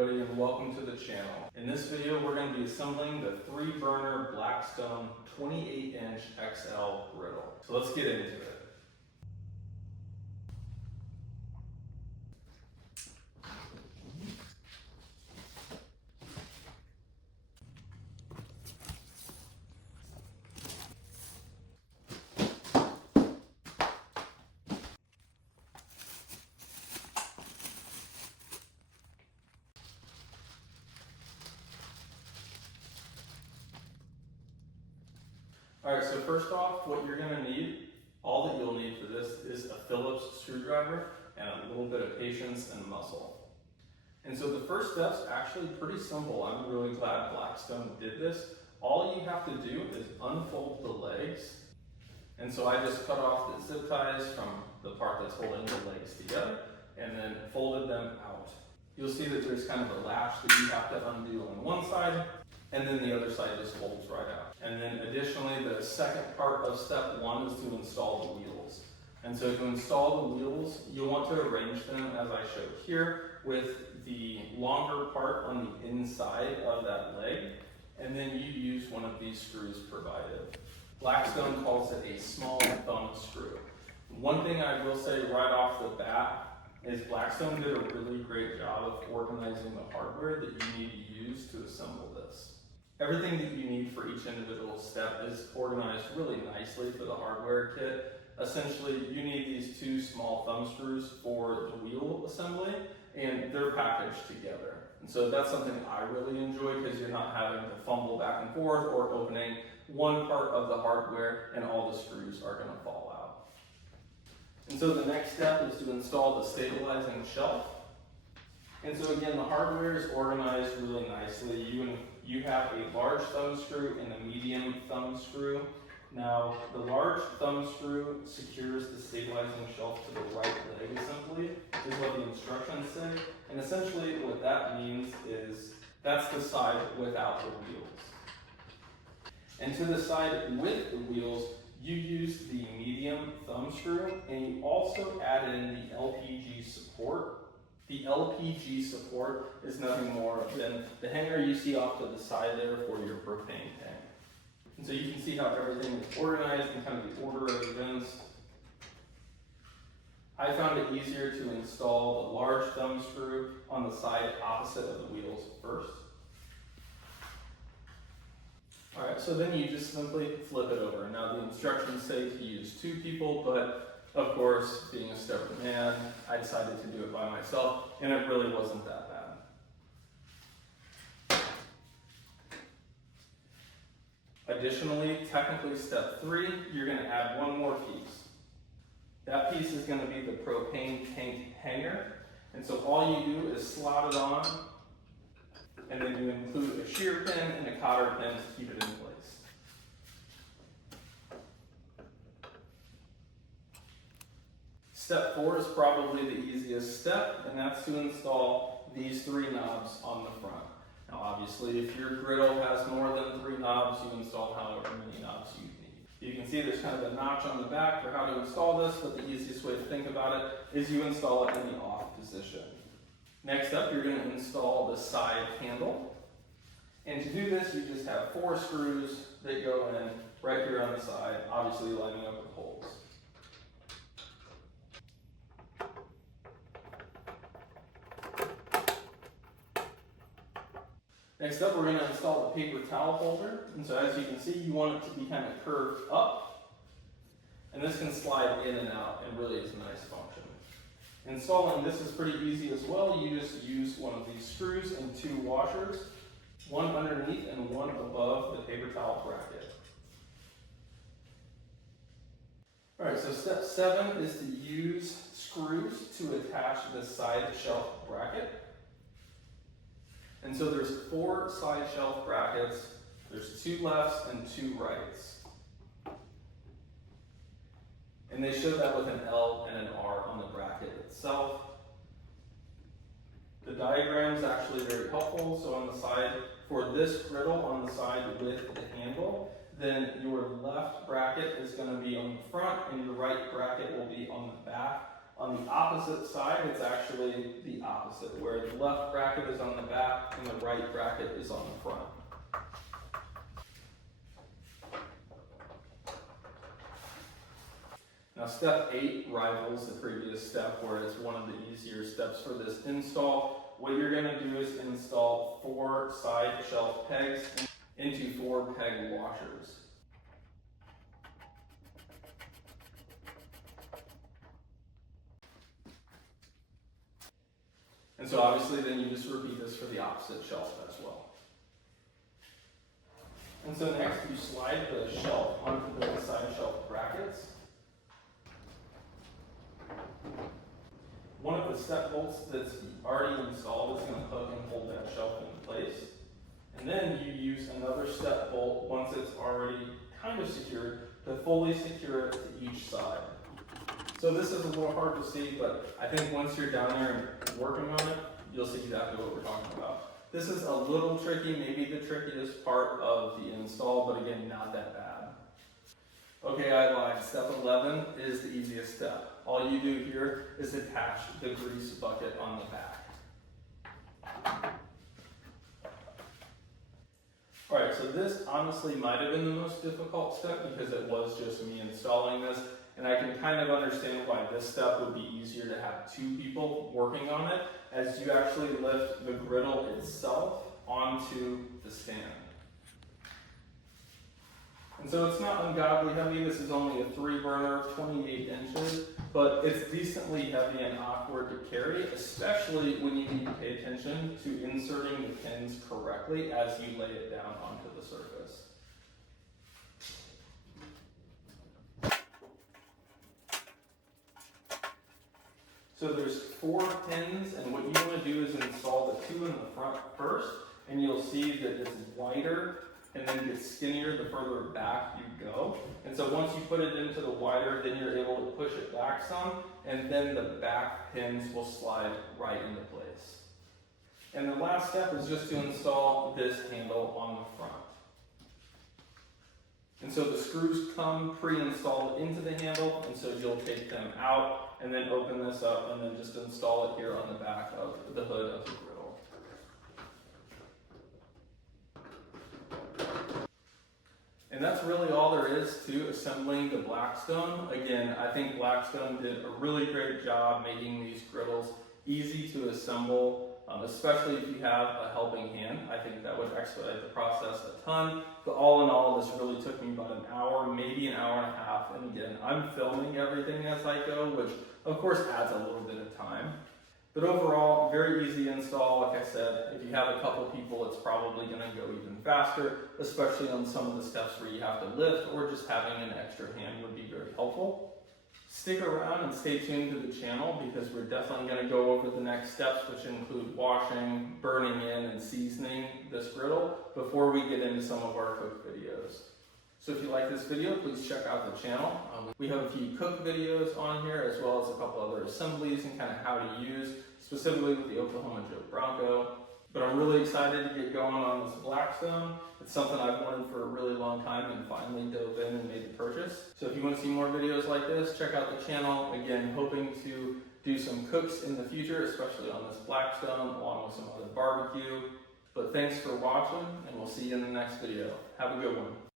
everybody, and welcome to the channel. In this video we're going to be assembling the 3-burner Blackstone 28-inch XL griddle. So let's get into it. Alright, so first off, what you're going to need, all that you'll need for this is a Phillips screwdriver and a little bit of patience and muscle. And so the first step's actually pretty simple. I'm really glad Blackstone did this. All you have to do is unfold the legs. And so I just cut off the zip ties from the part that's holding the legs together and then folded them out. You'll see that there's kind of a latch that you have to undo on one side, and then the other side just folds right out. And then additionally, the second part of step 1 is to install the wheels. And so to install the wheels, you'll want to arrange them as I showed here, with the longer part on the inside of that leg, and then you use one of these screws provided. Blackstone calls it a small thumb screw. One thing I will say right off the bat is Blackstone did a really great job of organizing the hardware that you need to use to assemble this. Everything that you need for each individual step is organized really nicely for the hardware kit. Essentially, you need these 2 small thumb screws for the wheel assembly, and they're packaged together. And so that's something I really enjoy because you're not having to fumble back and forth or opening one part of the hardware and all the screws are going to fall out. And so the next step is to install the stabilizing shelf. And so again, the hardware is organized really nicely. You have a large thumb screw and a medium thumb screw. Now, the large thumb screw secures the stabilizing shelf to the right leg, essentially, is what the instructions say. And essentially what that means is that's the side without the wheels. And to the side with the wheels, you use the medium thumb screw, and you also add in the LPG support. The LPG support is nothing more than the hanger you see off to the side there for your propane tank. And so you can see how everything is organized and kind of the order of events. I found it easier to install the large thumb screw on the side opposite of the wheels first. Alright, so then you just simply flip it over. Now the instructions say to use 2 people, but of course, being a stubborn man, I decided to do it by myself, and it really wasn't that bad. Additionally, technically step 3, you're going to add one more piece. That piece is going to be the propane tank hanger, and so all you do is slot it on, and then you include a shear pin and a cotter pin to keep it in place. Step 4 is probably the easiest step, and that's to install these 3 knobs on the front. Now obviously, if your griddle has more than 3 knobs, you install however many knobs you need. You can see there's kind of a notch on the back for how to install this, but the easiest way to think about it is you install it in the off position. Next up, you're going to install the side handle. And to do this, you just have 4 screws that go in right here on the side, obviously lining up with holes. Next up, we're going to install the paper towel holder. And so as you can see, you want it to be kind of curved up. And this can slide in and out and really is a nice function. Installing this is pretty easy as well. You just use one of these screws and 2 washers, one underneath and one above the paper towel bracket. Alright, so step 7 is to use screws to attach the side shelf bracket. And so there's 4 side shelf brackets, there's 2 lefts and 2 rights. And they show that with an L and an R on the bracket itself. The diagram is actually very helpful. So on the side, for this griddle on the side with the handle, then your left bracket is going to be on the front and your right bracket will be on the back On the opposite side, it's actually the opposite, where the left bracket is on the back and the right bracket is on the front. Now step 8 rivals the previous step, where it's one of the easier steps for this install. What you're going to do is install 4 side shelf pegs into 4 peg washers. And so obviously then you just repeat this for the opposite shelf as well. And so next you slide the shelf onto the side shelf brackets. One of the step bolts that's already installed is going to hook and hold that shelf in place. And then you use another step bolt once it's already kind of secured to fully secure it to each side. So this is a little hard to see, but I think once you're down there and working on it, you'll see exactly what we're talking about. This is a little tricky, maybe the trickiest part of the install, but again, not that bad. Okay, I lied. Step 11 is the easiest step. All you do here is attach the grease bucket on the back. Alright, so this honestly might have been the most difficult step because it was just me installing this, and I can kind of understand why this step would be easier to have 2 people working on it, as you actually lift the griddle itself onto the stand. And so it's not ungodly heavy. This is only a 3-burner, 28 inches, but it's decently heavy and awkward to carry, especially when you need to pay attention to inserting the pins correctly as you lay it down onto the surface. So there's 4 pins, and what you want to do is install the 2 in the front first, and you'll see that it's wider and then gets skinnier the further back you go. And so once you put it into the wider, then you're able to push it back some, and then the back pins will slide right into place. And the last step is just to install this handle on the front. And so the screws come pre-installed into the handle, and so you'll take them out and then open this up and then just install it here on the back of the hood of the griddle. And that's really all there is to assembling the Blackstone. Again, I think Blackstone did a really great job making these griddles easy to assemble, especially if you have a helping hand. I think that would expedite the process a ton. But all in all, this really took me about an hour, maybe an hour and a half. And again, I'm filming everything as I go, which of course adds a little bit of time. But overall, very easy install. Like I said, if you have a couple people, it's probably going to go even faster, especially on some of the steps where you have to lift, or just having an extra hand would be very helpful. Stick around and stay tuned to the channel, because we're definitely going to go over the next steps, which include washing, burning in, and seasoning this griddle before we get into some of our cook videos. So if you like this video, please check out the channel. We have a few cook videos on here, as well as a couple other assemblies and kind of how to use, specifically with the Oklahoma Joe Bronco. But I'm really excited to get going on this Blackstone. It's something I've wanted for a really long time and finally dove in and made the purchase. So if you want to see more videos like this, check out the channel. Again, hoping to do some cooks in the future, especially on this Blackstone, along with some other barbecue. But thanks for watching, and we'll see you in the next video. Have a good one.